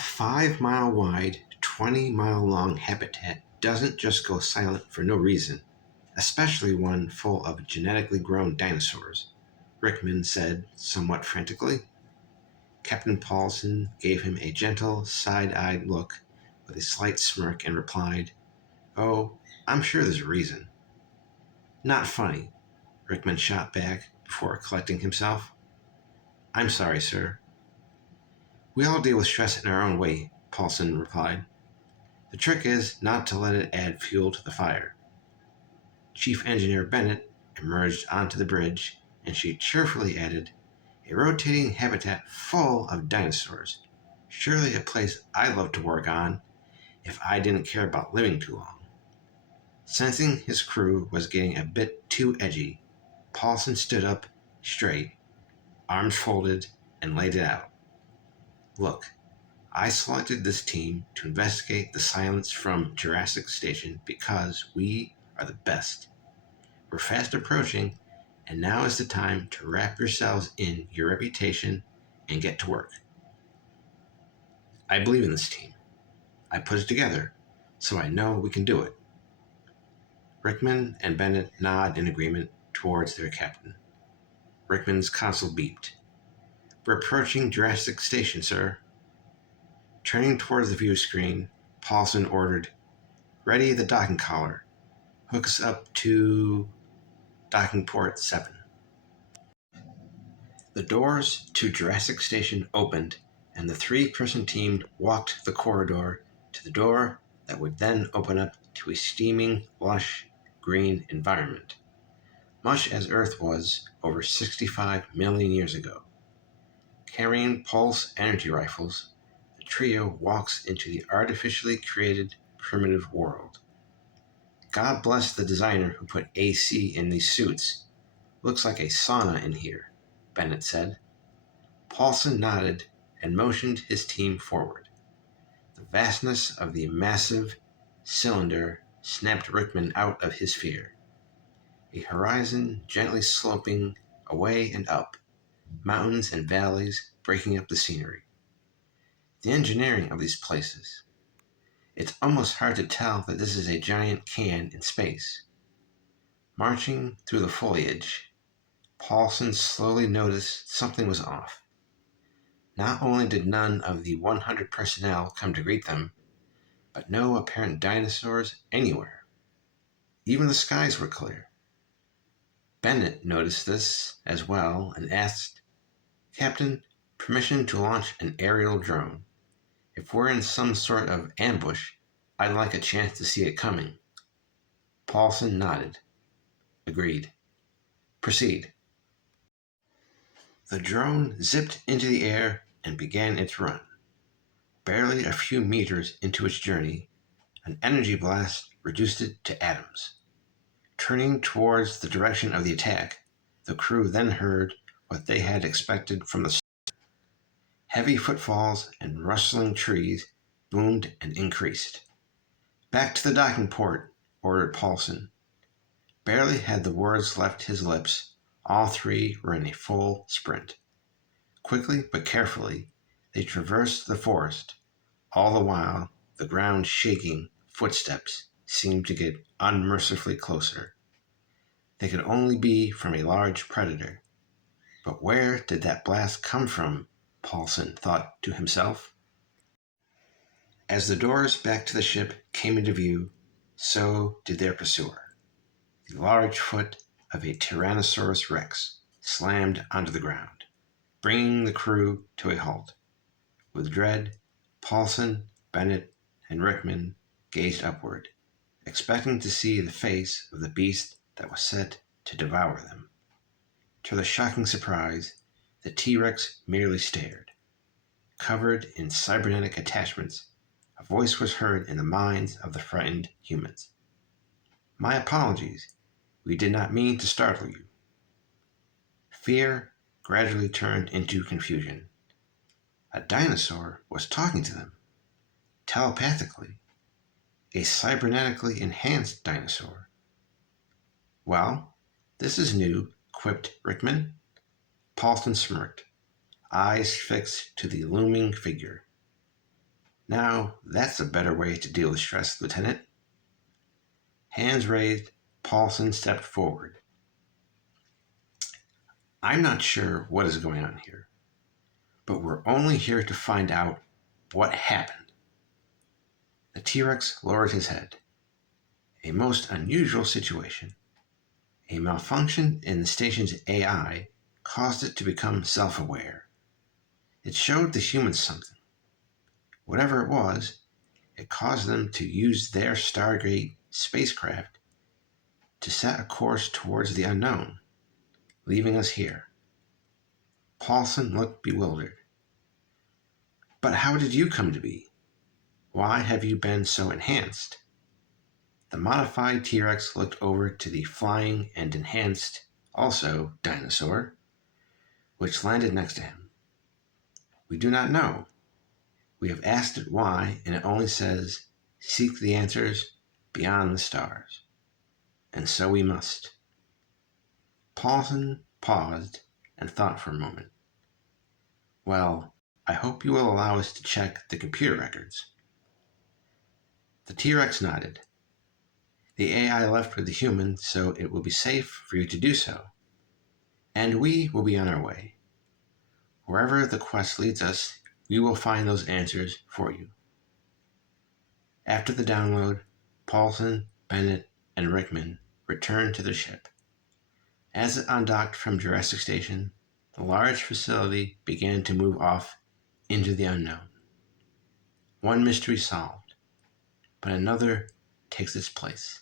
5-mile wide, 20-mile long habitat doesn't just go silent for no reason, especially one full of genetically grown dinosaurs, Rickman said somewhat frantically. Captain Paulson gave him a gentle, side-eyed look with a slight smirk and replied, "Oh, I'm sure there's a reason." "Not funny," Rickman shot back before collecting himself. "I'm sorry, sir." "We all deal with stress in our own way," Paulson replied. "The trick is not to let it add fuel to the fire." Chief Engineer Bennett emerged onto the bridge, and she cheerfully added, "A rotating habitat full of dinosaurs. Surely a place I'd love to work on if I didn't care about living too long." Sensing his crew was getting a bit too edgy, Paulson stood up straight, arms folded, and laid it out. "Look, I selected this team to investigate the silence from Jurassic Station because we are the best. We're fast approaching, and now is the time to wrap yourselves in your reputation and get to work. I believe in this team. I put it together, so I know we can do it." Rickman and Bennett nod in agreement towards their captain. Rickman's console beeped. "We're approaching Jurassic Station, sir." Turning towards the view screen, Paulson ordered, "Ready the docking collar. Hook us up to docking port 7. The doors to Jurassic Station opened, and the three-person team walked the corridor to the door that would then open up to a steaming, lush, green environment, much as Earth was over 65 million years ago. Carrying pulse energy rifles, the trio walks into the artificially created primitive world. "God bless the designer who put AC in these suits. Looks like a sauna in here," Bennett said. Paulson nodded and motioned his team forward. The vastness of the massive cylinder snapped Rickman out of his fear. A horizon gently sloping away and up, mountains and valleys breaking up the scenery. The engineering of these places. It's almost hard to tell that this is a giant can in space. Marching through the foliage, Paulson slowly noticed something was off. Not only did none of the 100 personnel come to greet them, but no apparent dinosaurs anywhere. Even the skies were clear. Bennett noticed this as well and asked, "Captain, permission to launch an aerial drone. If we're in some sort of ambush, I'd like a chance to see it coming." Paulson nodded. "Agreed. Proceed." The drone zipped into the air and began its run. Barely a few meters into its journey, an energy blast reduced it to atoms. Turning towards the direction of the attack, the crew then heard what they had expected from the start. Heavy footfalls and rustling trees boomed and increased. "Back to the docking port," ordered Paulson. Barely had the words left his lips, all three were in a full sprint. Quickly but carefully, they traversed the forest. All the while, the ground shaking footsteps seemed to get unmercifully closer. They could only be from a large predator. But where did that blast come from? Paulson thought to himself. As the doors back to the ship came into view, so did their pursuer. The large foot of a Tyrannosaurus Rex slammed onto the ground, bringing the crew to a halt. With dread, Paulson, Bennett, and Rickman gazed upward, expecting to see the face of the beast that was set to devour them. To their shocking surprise, the T-Rex merely stared. Covered in cybernetic attachments, a voice was heard in the minds of the frightened humans. "My apologies. We did not mean to startle you." Fear gradually turned into confusion. A dinosaur was talking to them, telepathically. A cybernetically enhanced dinosaur. "Well, this is new," quipped Rickman. Paulson smirked, eyes fixed to the looming figure. Now, that's a better way to deal with stress, Lieutenant. Hands raised, Paulson stepped forward. I'm not sure what is going on here, but we're only here to find out what happened. The T-Rex lowered his head. A most unusual situation. A malfunction in the station's AI caused it to become self-aware. It showed the humans something. Whatever it was, it caused them to use their Stargate spacecraft to set a course towards the unknown, leaving us here. Paulson looked bewildered. But how did you come to be? Why have you been so enhanced? The modified T-Rex looked over to the flying and enhanced, also, dinosaur, which landed next to him. We do not know. We have asked it why, and it only says, seek the answers beyond the stars. And so we must. Paulson paused and thought for a moment. Well, I hope you will allow us to check the computer records. The T-Rex nodded. The AI left with the human, so it will be safe for you to do so. And we will be on our way. Wherever the quest leads us, we will find those answers for you. After the download, Paulson, Bennett, and Rickman returned to the ship. As it undocked from Jurassic Station, the large facility began to move off into the unknown. One mystery solved, but another takes its place.